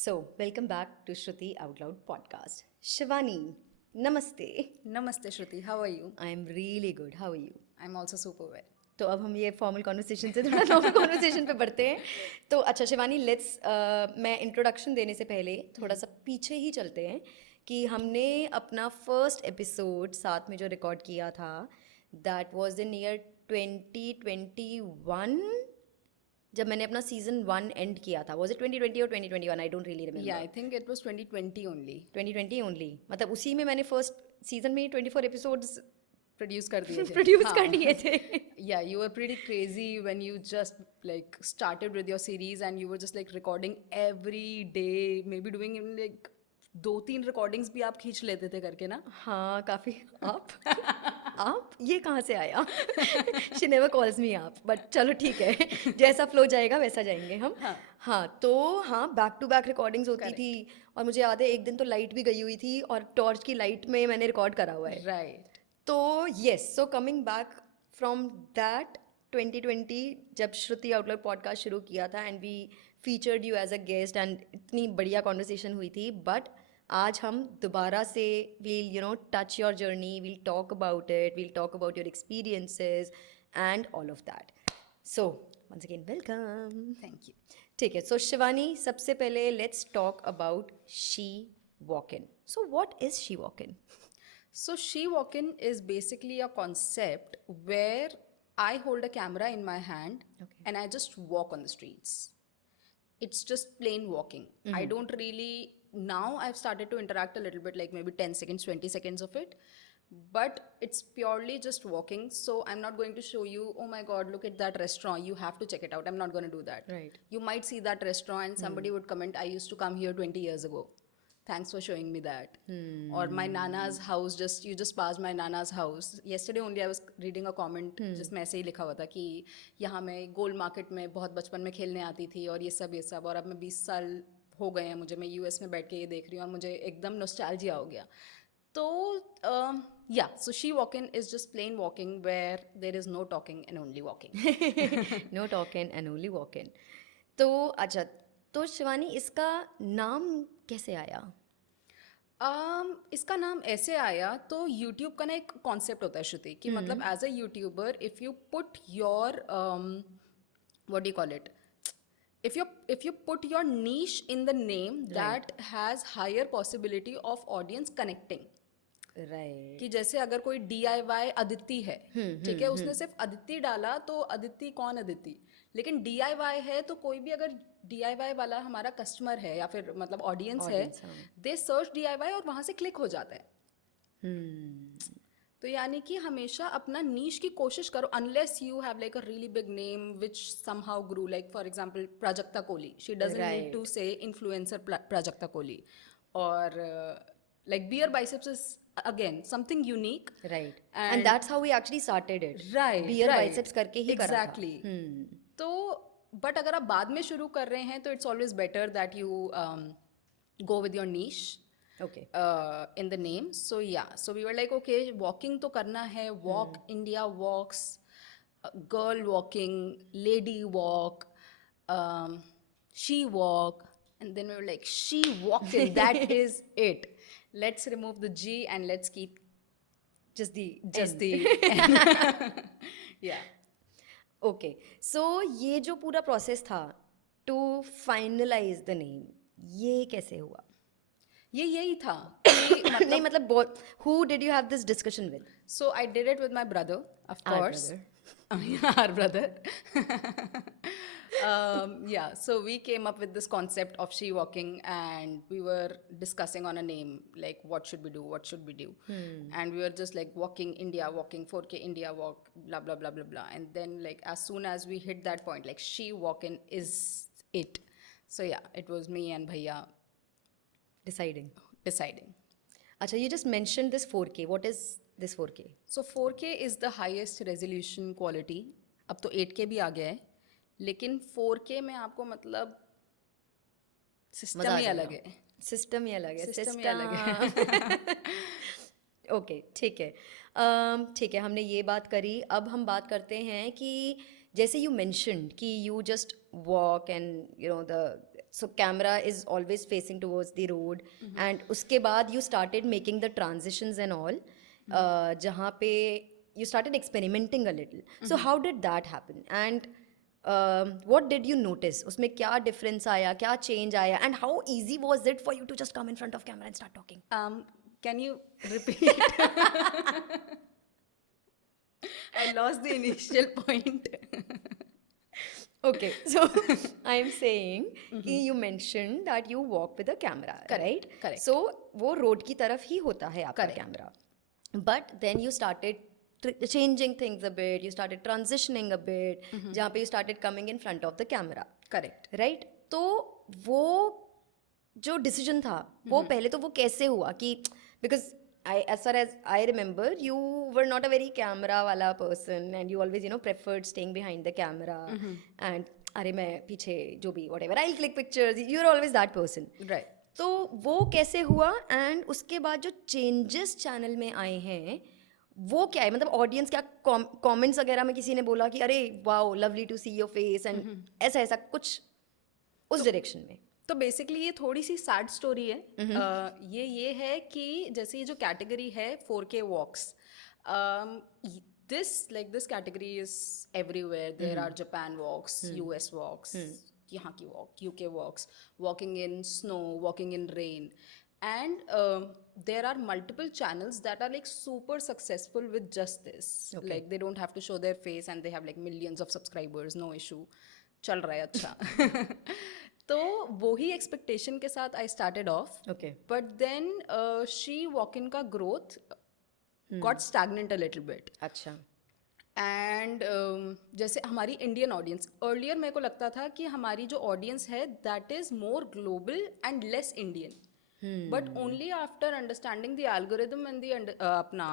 So, welcome back to Shruti Out Loud podcast. Shivani, namaste. Namaste Shruti, how are you? I am really good. How are you? I'm also super well. तो अब हम ये formal conversation से थोड़ा normal conversation पे बढ़ते हैं. तो अच्छा शिवानी, मैं इंट्रोडक्शन देने से पहले थोड़ा सा पीछे ही चलते हैं कि हमने अपना फर्स्ट एपिसोड साथ में जो रिकॉर्ड किया था, दैट वाज इन ईयर 2021, जब मैंने अपना सीजन 1 एंड किया था. वाज इट 2020 और 2021? I don't really Yeah, remember. I think it was 2020 only. 2020 only, मतलब उसी में मैंने फर्स्ट सीजन में 24 एपिसोड्स Produce कर दिए थे. प्रोड्यूस हाँ. कर लिए थे. Yeah, you were pretty crazy when you just like started with your series and you were just like recording every day, maybe doing even like 2-3 recordings भी आप खींच लेते थे करके ना. हाँ काफ़ी. आप ये कहाँ से आया? शी नेवर कॉल्स मी आप, बट चलो ठीक है, जैसा फ्लो जाएगा वैसा जाएंगे हम. हाँ तो हाँ, बैक टू बैक रिकॉर्डिंग्स होती थी. और मुझे याद है एक दिन तो लाइट भी गई हुई थी और टॉर्च की लाइट में मैंने रिकॉर्ड करा हुआ है. Right. तो yes, so coming back from that 2020, जब श्रुति आउटलुक पॉडकास्ट शुरू किया था and we featured you as a guest and इतनी बढ़िया कॉन्वर्सेशन हुई थी. बट आज हम दोबारा से we'll touch your journey, we'll talk about it, we'll talk about your experiences and all of that. So once again welcome. Thank you. ठीक है, सो शिवानी, सबसे पहले let's talk about she walk in. So what is she walk in? So She Walk-in is basically a concept where I hold a camera in my hand and I just walk on the streets. It's just plain walking. I don't really, now I've started to interact a little bit, like maybe 10 seconds, 20 seconds of it. But it's purely just walking. So I'm not going to show you, oh my God, look at that restaurant. You have to check it out. I'm not going to do that. Right. You might see that restaurant and somebody would comment, I used to come here 20 years ago. Thanks for showing me that. Or my nana's house, you just passed my nana's house. Yesterday only I was reading a comment जिसमें ऐसे ही लिखा हुआ था कि यहाँ मैं gold market में बहुत बचपन में खेलने आती थी और ये सब और अब मैं 20 साल हो गए हैं मुझे, मैं यूएस में बैठ के ये देख रही हूँ और मुझे एकदम नॉस्टैल्जिया हो गया. तो yeah, so She Walk-in is just plain walking where there is no talking and only walking. No talk in and only walk in. तो अच्छा, तो शिवानी, इसका नाम कैसे आया? इसका नाम ऐसे आया, तो यूट्यूब का ना एक कॉन्सेप्ट होता है श्रुति कि मतलब as a YouTuber if you put your what do you call it, if you put your niche in the name, that has higher possibility of audience connecting. Right. कि जैसे अगर कोई DIY अदिति है, ठीक है, उसने सिर्फ अदिति डाला तो अदिति कौन अदिति, लेकिन DIY है तो कोई भी अगर DIY वाला हमारा कस्टमर है या फिर मतलब ऑडियंस है, दे सर्च DIY और वहाँ से क्लिक हो जाता है. तो यानी कि हमेशा अपना नीश की कोशिश करो, unless you have like a really big name which somehow grew, like for example Prajakta Kohli, she doesn't need to say influencer Prajakta Kohli, और like beer biceps is again something unique. Right. And that's how we actually started it. Right. Beer biceps करके ही करा था. Exactly. तो but अगर आप बाद में शुरू कर रहे हैं तो it's always better that you go with your niche. Okay. In the name. So yeah, so we were like, okay, walking तो करना है, walk India walks, girl walking, lady walk, she walk, and then we were like, she walked in, that is it. Let's remove the G and let's keep Just the yeah. Okay. So ये जो पूरा process था to finalize the name, ये कैसे हुआ? ये यही था. नहीं मतलब बहुत, who did you have this discussion with? So I did it with my brother, of Our course. brother. Our brother. Yeah, so we came up with this concept of She Walking and we were discussing on a name, like what should we do? And we were just like walking India, walking 4K India walk, blah, blah, blah, blah, blah. And then like as soon as we hit that point, like She Walking is it. So yeah, it was me and Bhaiya Deciding. deciding. अच्छा, you just mentioned this 4K. What is this 4K? So 4K is the highest resolution quality. अब तो 8K भी आ गया है, लेकिन 4K में आपको मतलब सिस्टम ही अलग है. सिस्टम ही अलग है. सिस्टम ही अलग है. ओके, ठीक है. ठीक है, हमने ये बात करी. अब हम बात करते हैं कि जैसे यू मेंशन्ड कि you just walk and the so camera is always facing towards the road, and उसके बाद you started making the transitions and all, जहाँ पे you started experimenting a little. So how did that happen, and what did you notice? उसमें क्या difference आया, क्या change आया, and how easy was it for you to just come in front of camera and start talking? Can you repeat? I lost the initial point. Okay, so I'm saying कि you mentioned that you walk with a camera, right? correct. So वो road की तरफ ही होता है आपका Correct. camera. But then you started changing things a bit, you started transitioning a bit, जहाँ पे you started coming in front of the camera, Correct. right? तो वो जो decision था वो पहले तो वो कैसे हुआ कि because as far as I remember, you were not a very camera वाला person, and you always preferred staying behind the camera, and अरे मैं पीछे जो भी whatever I'll click pictures, you're always that person. Right. तो वो कैसे हुआ, एंड उसके बाद जो चेंजेस चैनल में आए हैं वो क्या है? मतलब ऑडियंस क्या कमेंट्स वगैरह में किसी ने बोला कि अरे wow lovely to see your face, and ऐसा ऐसा कुछ उस डायरेक्शन में? तो बेसिकली ये थोड़ी सी सैड स्टोरी है. ये है कि जैसे ये जो कैटेगरी है 4K walks, this category is everywhere. There are Japan walks, US walks, यहाँ की walk, UK walks, walking in snow, walking in rain, and there are multiple channels that are like super successful with just this. Like they don't have to show their face and they have like millions of subscribers, no issue, चल रहा है अच्छा. तो वो ही expectation के साथ I started off, okay, but then she walk in का growth got stagnant a little bit. अच्छा. एंड जैसे हमारी इंडियन ऑडियंस, अर्लियर मेरे को लगता था कि हमारी जो ऑडियंस है that is more global and less Indian, but only after understanding the algorithm and the अपना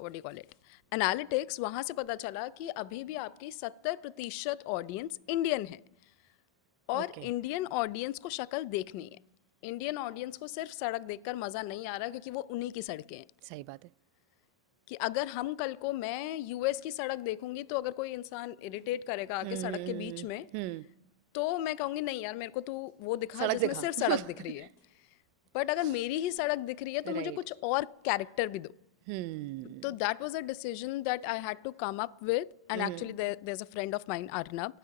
what do you call it, analytics, वहाँ से पता चला कि अभी भी आपकी 70% ऑडियंस इंडियन है. और इंडियन ऑडियंस को शक्ल देखनी है. इंडियन ऑडियंस को सिर्फ सड़क देखकर मज़ा नहीं आ रहा क्योंकि वो उन्हीं की सड़कें हैं. सही बात है कि अगर हम कल को मैं US की सड़क देखूंगी तो अगर कोई इंसान इरिटेट करेगा आके सड़क के बीच में, तो मैं कहूँगी नहीं यार मेरे को तू वो दिखा जिसमें सिर्फ सड़क दिख रही है. बट अगर मेरी ही सड़क दिख रही है तो मुझे कुछ और कैरेक्टर भी दो. तो that was a decision that I had to come up with, and actually there is a friend of mine, Arnab,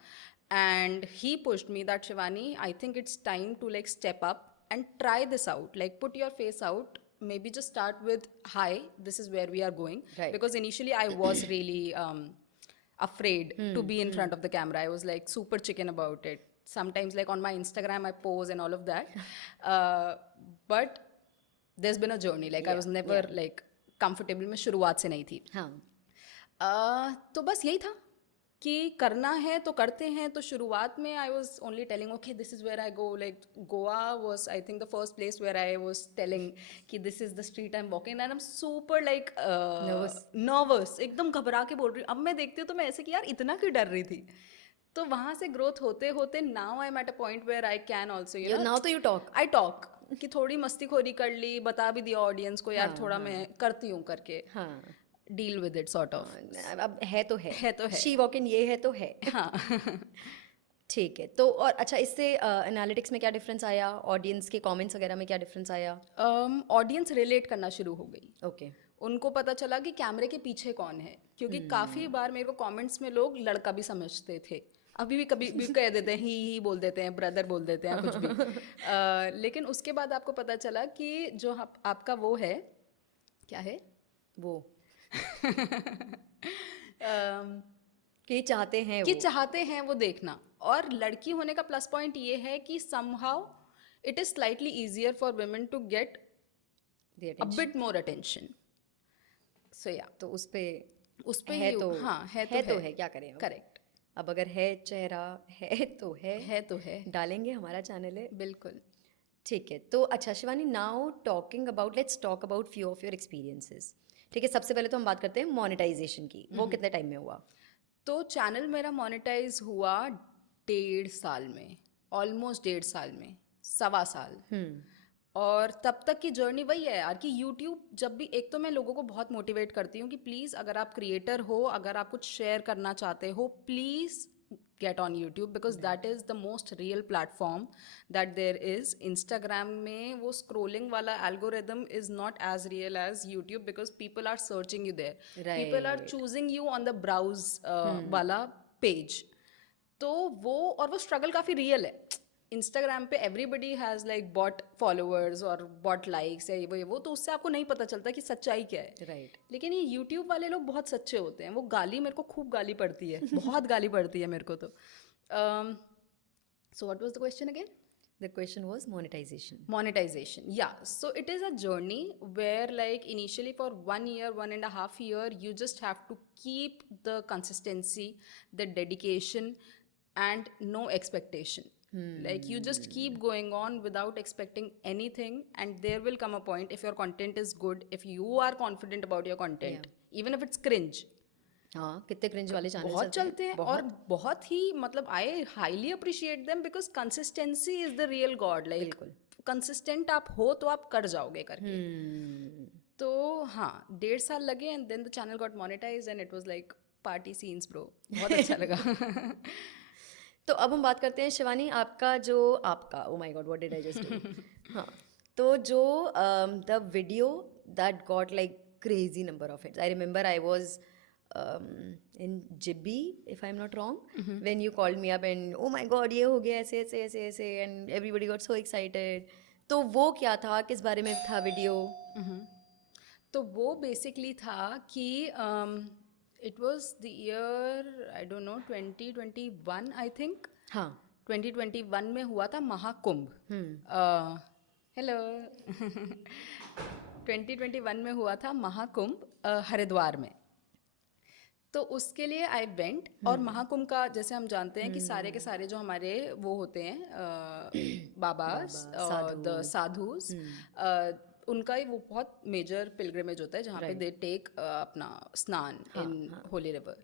and he pushed me that Shivani, I think it's time to like step up and try this out, like put your face out, maybe just start with hi, this is where we are going. Right. Because initially I was really afraid to be in front of the camera. I was like super chicken about it. Sometimes like on my Instagram I pose and all of that, but there's been a journey, like I was never like comfortable. मैं शुरुआत से नहीं थी. हाँ. तो बस यही था कि करना है तो करते हैं. तो शुरुआत में I was only telling okay this is where I go, like Goa was I think the first place where I was telling कि this is the street I am walking, and I am super like nervous, एकदम घबरा के बोल रही हूँ. अब मैं देखती हूँ तो मैं ऐसे कि यार इतना क्यों डर रही थी. तो वहाँ से ग्रोथ होते होते now I am at a point where I can also now तो यू टॉक, आई टॉक, कि थोड़ी मस्तीखोरी कर ली, बता भी दिया ऑडियंस को यार थोड़ा मैं करती हूँ करके. हाँ, deal with it sort of. अब है तो है तो है. शी वॉक इन ये है तो है. हाँ. ठीक है. तो और अच्छा, इससे एनालिटिक्स में क्या डिफरेंस आया, ऑडियंस के कमेंट्स वगैरह में क्या डिफरेंस आया? ऑडियंस रिलेट करना शुरू हो गई. ओके. उनको पता चला कि कैमरे के पीछे कौन है, क्योंकि काफ़ी बार मेरे को कमेंट्स में लोग लड़का भी समझते थे. अभी भी कभी भी कह देते हैं, ही बोल देते हैं, ब्रदर बोल देते हैं, कुछ भी. लेकिन उसके बाद आपको पता चला कि जो आपका वो है, क्या है वो कि चाहते हैं वो देखना. और लड़की होने का प्लस पॉइंट ये है कि somehow it is slightly easier for women to get a bit more attention. So yeah, तो उस पे है तो हाँ, है तो है, क्या करें. करेक्ट. अब अगर है चेहरा, है तो है, डालेंगे, हमारा चैनल है. बिल्कुल. ठीक है. तो अच्छा Shivani, now talking about, let's talk about few of your experiences. ठीक है, सबसे पहले तो हम बात करते हैं मोनेटाइजेशन की. वो कितने टाइम में हुआ? तो चैनल मेरा मोनेटाइज हुआ 1.5 साल में, ऑलमोस्ट 1.5 साल में, 1.25 साल. और तब तक की जर्नी वही है यार कि यूट्यूब जब भी, एक तो मैं लोगों को बहुत मोटिवेट करती हूँ कि प्लीज़ अगर आप क्रिएटर हो, अगर आप कुछ शेयर करना चाहते हो, please get on YouTube because that is the most real platform that there is. Instagram में वो scrolling वाला algorithm is not as real as YouTube because people are searching you there. People are Right. choosing you on the browse वाला page. तो वो और वो struggle काफ़ी real है. इंस्टाग्राम पे everybody has like bot followers और बॉट लाइक्स या ये वो तो उससे आपको नहीं पता चलता कि सच्चाई क्या है. राइट. लेकिन ये यूट्यूब वाले लोग बहुत सच्चे होते हैं. वो गाली मेरे को खूब गाली पड़ती है, बहुत गाली पड़ती है मेरे को. तो so what was the question again? The question was monetization. Monetization, yeah. So it is a journey where like initially for 1 year, 1.5 year, you just have to keep the consistency, the dedication, and no expectation. Like you just keep going on without expecting anything, and there will come a point if your content is good, if you are confident about your content, even if it's cringe. हाँ, कितने cringe वाले channel बहुत चलते हैं और बहुत ही मतलब I highly appreciate them because consistency is the real God. Like consistent आप हो तो आप कर जाओगे करके. तो हाँ 1.5 साल लगे and then the channel got monetise and it was like party scenes bro. बहुत अच्छा लगा. तो अब हम बात करते हैं शिवानी आपका oh my God what did I just do. हाँ, तो जो the video that got like crazy number of hits. I remember I was in Jibbi, if I'm not wrong, when you called me up and oh my god ये हो गया ऐसे and everybody got so excited. तो वो क्या था, किस बारे में था वीडियो? तो वो बेसिकली था कि it was the year I don't know 2021 I think. हाँ, 2021 में हुआ था महाकुंभ. हेलो. 2021 में हुआ था महाकुंभ हरिद्वार में. तो उसके लिए आई वेंट. और महाकुंभ का जैसे हम जानते हैं कि सारे के सारे जो हमारे वो होते हैं बाबा द साधुस, उनका ही वो बहुत मेजर पिलग्रिमेज होता है जहाँ पे दे टेक अपना स्नान इन होली रिवर.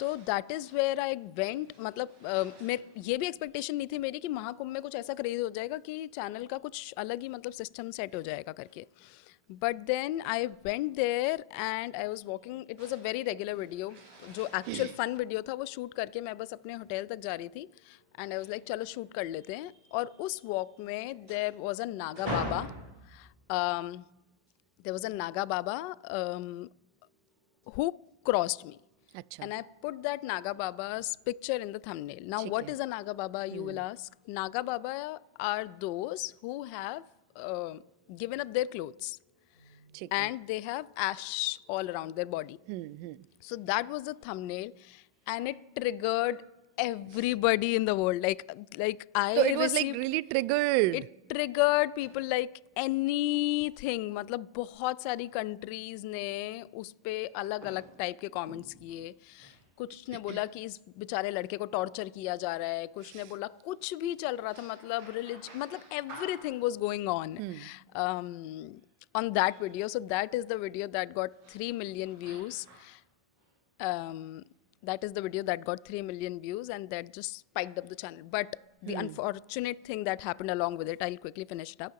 तो that is where I went. मतलब मैं ये भी एक्सपेक्टेशन नहीं थी मेरी कि महाकुंभ में कुछ ऐसा क्रेज हो जाएगा कि चैनल का कुछ अलग ही मतलब सिस्टम सेट हो जाएगा करके. But then I went there and I was walking. It was a very regular video. जो actual fun video था वो shoot करके मैं बस अपने होटल तक जा रही थी. And I was like चलो shoot कर लेते हैं. और उस walk में there was a Naga Baba. There was a Naga Baba who crossed me. अच्छा. And I put that Naga Baba's picture in the thumbnail. Now what is a Naga Baba, you will ask? Naga Baba are those who have given up their clothes. And they have ash all around their body. So that was the thumbnail and it triggered everybody in the world. Like I So it was like really triggered. It triggered people like anything. मतलब बहुत सारी countries ने उस पे अलग अलग type के comments किए. कुछ ने बोला कि इस बेचारे लड़के को टॉर्चर किया जा रहा है, कुछ ने बोला कुछ भी चल रहा था. मतलब मतलब everything was going on that video. So that is the video that got 3 million views. That is the video that got 3 million views and that just spiked up the channel. But the unfortunate thing that happened along with it, I'll quickly finish it up,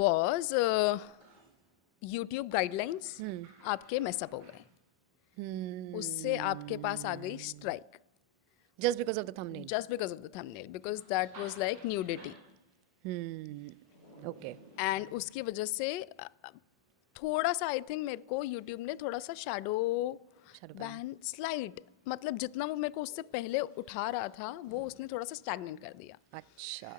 was YouTube guidelines आपके mess up हो गए. उससे आपके पास आ गई strike. Just because of the thumbnail. Just because of the thumbnail. Because that was like nudity. Okay. And उसकी वजह से थोड़ा सा आई थिंक मेरे को यूट्यूब ने थोड़ा सा शैडो बैन स्लाइड मतलब जितना वो मेरे को उससे पहले उठा रहा था वो उसने थोड़ा सा स्टैग्नेंट कर दिया. अच्छा.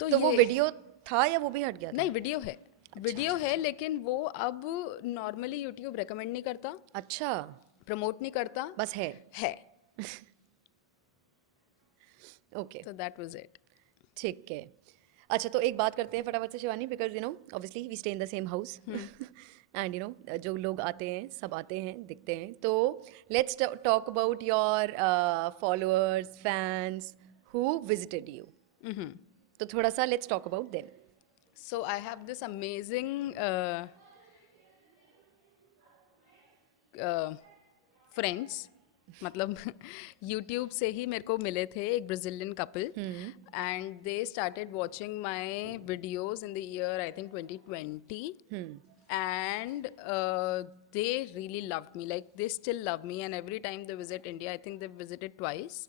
तो वो वीडियो था या वो भी हट गया था? नहीं, वीडियो है. वीडियो है लेकिन वो अब नॉर्मली यूट्यूब रेकमेंड नहीं करता. अच्छा. प्रमोट नहीं करता, बस है. ओके. तो दैट वाज इट. ठीक है. अच्छा, तो एक बात करते हैं फटाफट से Shivani, because you know obviously we stay in the same house and you know जो लोग आते हैं सब आते हैं दिखते हैं. तो let's talk about your followers, fans who visited you. तो थोड़ा सा let's talk about them. So I have this amazing friends. मतलब यूट्यूब से ही मेरे को मिले थे एक Brazilian couple and they started watching my videos in the year I think 2020 and they really loved me. Like they still love me, and every time they visit India, I think they've visited twice,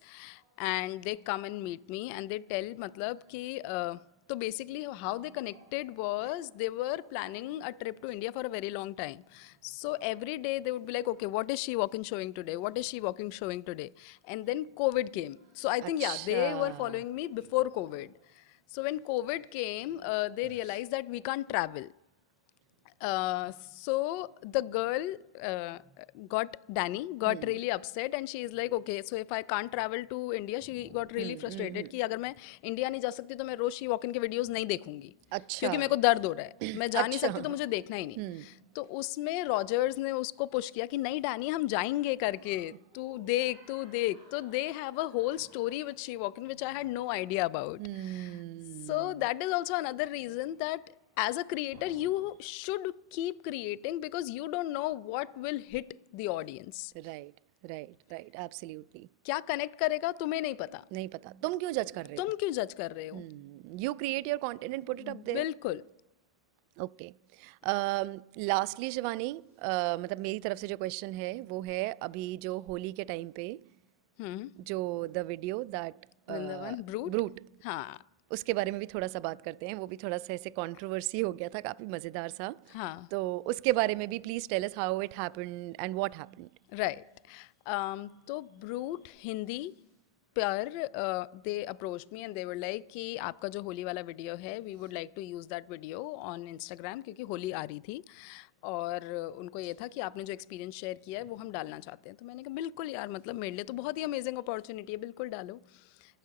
and they come and meet me and they tell मतलब कि तो basically how they connected was they were planning a trip to India for a very long time. So every day they would be like, okay, what is she walking showing today? What is she walking showing today? And then COVID came. So I think, yeah, they were अच्छा following me before COVID. So when COVID came, they realized that we can't travel. So the girl Danny got really upset, and she is like, okay, so if I can't travel to India, she got really frustrated कि अगर मैं India नहीं जा सकती तो मैं रोज she Joaquin के videos नहीं देखूंगी, अच्छा क्योंकि मेरे को दर्द हो रहा है, मैं जा नहीं अच्छा सकती तो मुझे देखना ही नहीं. तो उसमें रॉजर्स ने उसको पुश किया कि नहीं डैनी हम जाएंगे करके, तू देख. तो they have a whole story with she walk in which I had no idea about. So that is also another reason that as a creator you should keep creating, because you don't know what will hit the audience. Right right right absolutely क्या connect करेगा तुम्हें नहीं पता. नहीं पता तुम क्यों जज कर रहे तुम क्यों जज कर रहे हो. हो you create your content and put it up there बिल्कुल. ओके लास्टली शिवानी मतलब मेरी तरफ से जो क्वेश्चन है वो है अभी जो होली के टाइम पे जो the video that Vrindavan brute. Brute हाँ उसके बारे में भी थोड़ा सा बात करते हैं. वो भी थोड़ा सा ऐसे कंट्रोवर्सी हो गया था, काफ़ी मज़ेदार सा. हाँ तो उसके बारे में भी please tell us how it happened and what happened. Right. तो ब्रूट हिंदी पर they approach me and they were like कि आपका जो होली वाला वीडियो है we would like to use that video on Instagram, क्योंकि होली आ रही थी और उनको ये था कि आपने जो एक्सपीरियंस शेयर किया है वो हम डालना चाहते हैं. तो मैंने कहा बिल्कुल यार, मतलब मेरे लिए तो बहुत ही अमेजिंग अपॉर्चुनिटी है, बिल्कुल डालो.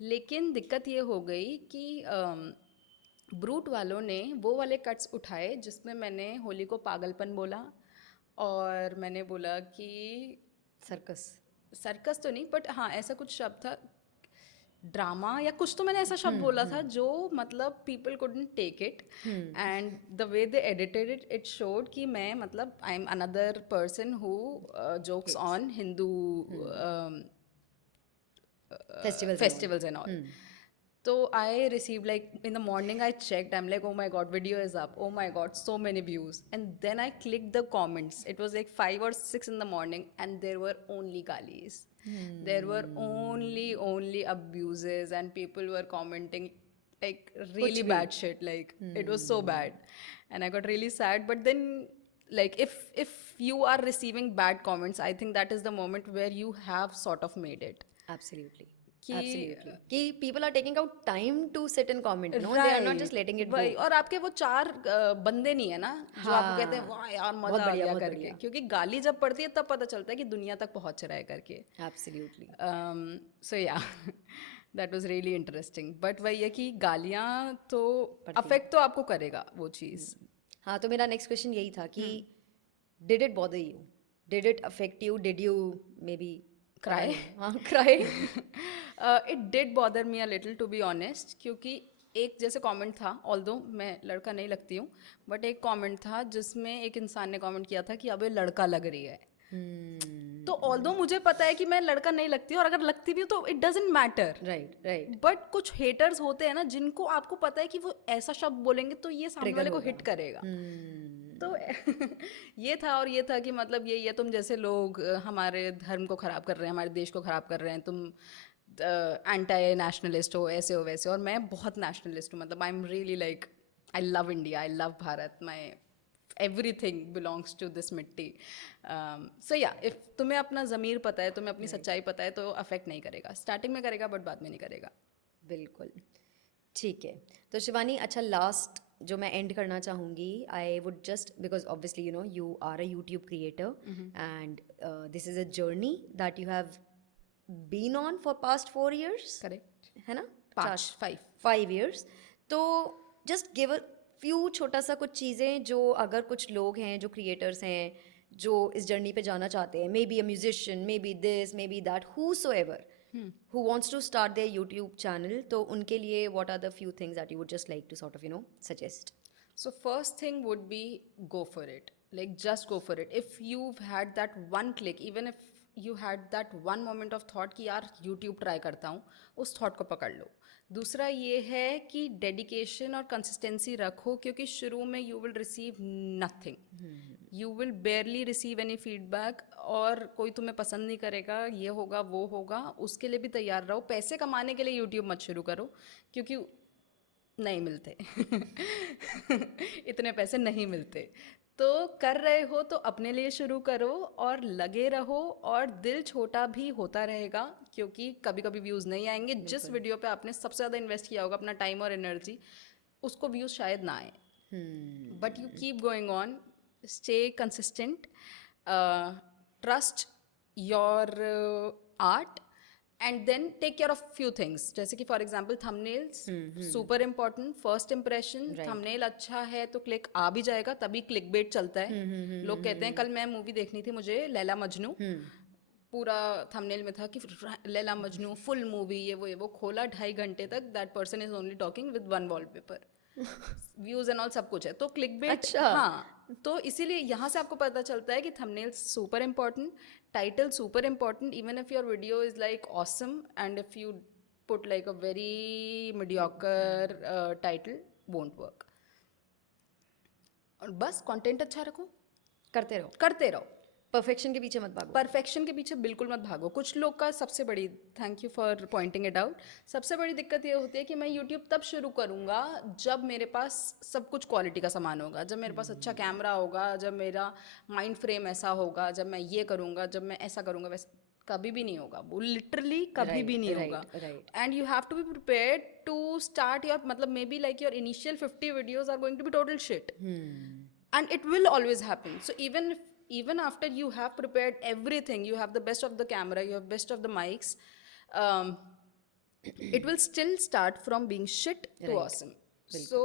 लेकिन दिक्कत ये हो गई कि ब्रूट वालों ने वो वाले कट्स उठाए जिसमें मैंने होली को पागलपन बोला, और मैंने बोला कि सर्कस तो नहीं, बट हाँ ऐसा कुछ शब्द था, ड्रामा या कुछ तो मैंने ऐसा शब्द बोला था जो मतलब people couldn't take it. And the way they edited it, it showed कि मैं मतलब I am another person who jokes on Hindu festivals and all. So I received, like in the morning I checked, I'm like, oh my god, video is up, oh my god, so many views. And then I clicked the comments. It was like 5 or 6 in the morning and there were only galis. There were only abuses, and people were commenting like really bad shit, like it was so bad. And I got really sad. But then like if you are receiving bad comments, I think that is the moment where you have sort of made it. Absolutely. Absolutely. कि people are taking out time to sit and comment, no? They are not just letting it go. और आपके वो 4 बंदे नहीं है ना जो आपको कहते हैं वाह यार मजा आ गया करके, क्योंकि गाली जब पड़ती है तब पता चलता है कि दुनिया तक पहुंच रहा है करके. Absolutely. So yeah, that was really interesting. But वही है कि गालियाँ तो अफेक्ट तो आपको करेगा वो चीज़. हाँ, तो मेरा नेक्स्ट क्वेश्चन यही था कि did it bother you? Did it affect you? Did you maybe cry? Cry. It did bother me a little, to be honest, क्योंकि एक जैसे कमेंट था, ऑल्दो मैं लड़का नहीं लगती हूँ, बट एक कमेंट था जिसमें एक इंसान ने कमेंट किया था कि अबे लड़का लग रही है. तो ऑल्दो मुझे पता है कि मैं लड़का नहीं लगती, और अगर लगती भी हूँ तो it doesn't matter. Right. But कुछ हेटर्स होते हैं ना जिनको आपको पता है कि वो ऐसा शब्द बोलेंगे तो ये सामने वाले को हिट करेगा. तो ये था, और ये था कि मतलब ये तुम जैसे लोग हमारे धर्म को ख़राब कर रहे हैं, हमारे देश को ख़राब कर रहे हैं, तुम एंटी नेशनलिस्ट हो, ऐसे हो वैसे. और मैं बहुत नेशनलिस्ट हूँ, मतलब I am really like I love India, I love Bharat, my everything belongs to this mitti. So या इफ तुम्हें अपना ज़मीर पता है, तुम्हें अपनी सच्चाई पता है, तो अफेक्ट नहीं करेगा. स्टार्टिंग में करेगा बट बाद में नहीं करेगा. बिल्कुल ठीक है. तो शिवानी, अच्छा लास्ट जो मैं एंड करना चाहूँगी, I would just because obviously you know you are a YouTube creator and this is a journey that you have been on for past 4 years. Correct है ना? 5 years. तो जस्ट गिव अ फ्यू छोटा सा कुछ चीज़ें जो अगर कुछ लोग हैं जो क्रिएटर्स हैं जो इस जर्नी पे जाना चाहते हैं, may be a musician, may be this, may be that, whosoever who wants to start their YouTube channel, तो उनके लिए what are the few things that you would just like to sort of suggest? So first thing would be go for it. Like just go for it. If you've had that one click, even if you had that one moment of thought कि यार YouTube try करता हूँ, उस thought को पकड़ लो. दूसरा ये है कि डेडिकेशन और कंसिस्टेंसी रखो, क्योंकि शुरू में you will receive nothing, you will बेयरली receive any feedback, और कोई तुम्हें पसंद नहीं करेगा, ये होगा वो होगा, उसके लिए भी तैयार रहो। पैसे कमाने के लिए यूट्यूब मत शुरू करो, क्योंकि नहीं मिलते इतने पैसे नहीं मिलते। तो कर रहे हो तो अपने लिए शुरू करो और लगे रहो, और दिल छोटा भी होता रहेगा, क्योंकि कभी कभी व्यूज़ नहीं आएंगे। जिस वीडियो पे आपने सबसे ज़्यादा इन्वेस्ट किया होगा अपना टाइम और एनर्जी, उसको व्यूज़ शायद ना आए, but you keep going on, stay consistent, trust your art, and then take care of few things, जैसे कि for example thumbnails, super important, first impression. Thumbnail अच्छा है तो क्लिक आ भी जाएगा, तभी क्लिक बेट चलता है। लोग कहते हैं, कल मैं मूवी देखनी थी मुझे, लैला मजनू, पूरा थंबनेल में था कि लैला मजनू फुल मूवी, ये वो खोला 2.5 घंटे तक, that person is only talking with one wallpaper, views and all सब कुछ है, तो क्लिकबेट। अच्छा। हाँ, तो इसीलिए यहाँ से आपको पता चलता है कि thumbnail super important, title super important, even if your video is like awesome and if you put like a very mediocre title, won't work. और बस कंटेंट अच्छा रखो, करते रहो। परफेक्शन के पीछे मत भागो। परफेक्शन के पीछे बिल्कुल मत भागो। कुछ लोग का सबसे बड़ी, thank you for pointing it out, सबसे बड़ी दिक्कत ये होती है कि मैं यूट्यूब तब शुरू करूँगा जब मेरे पास सब कुछ क्वालिटी का सामान होगा, जब मेरे पास अच्छा कैमरा होगा, जब मेरा माइंड फ्रेम ऐसा होगा, जब मैं ये करूँगा, जब मैं ऐसा करूँगा, वैसे कभी भी नहीं होगा, वो लिटरली कभी भी नहीं होगा। And you have to be prepared to start your, मतलब maybe like your initial 50 videos are going to be total shit, and it will always happen. So even after you have prepared everything, you have the best of the camera, you have best of the mics, um, it will still start from being shit to awesome. So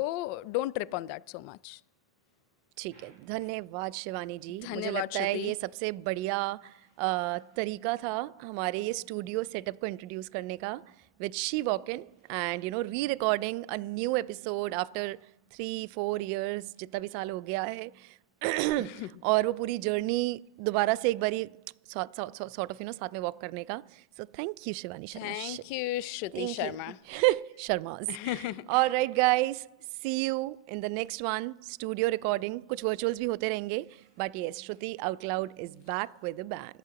don't trip on that so much. ठीक है, धन्यवाद शिवानी जी। मुझे धन्यवाद लगता है श्रुति। ये सबसे बढ़िया तरीका था हमारे ये स्टूडियो सेटअप को इंट्रोड्यूस करने का, which she walk in and re recording a new episode after 3-4 years, जितना भी साल हो गया है और वो पूरी जर्नी दोबारा से एक बारी सॉर्ट ऑफ साथ में वॉक करने का। So thank you Shivani Thank you, Shruti Sharma. Sharmas. Alright guys, see you in the next one, studio recording. कुछ वर्चुअल्स भी होते रहेंगे, but yes, Shruti out loud is back with a bang.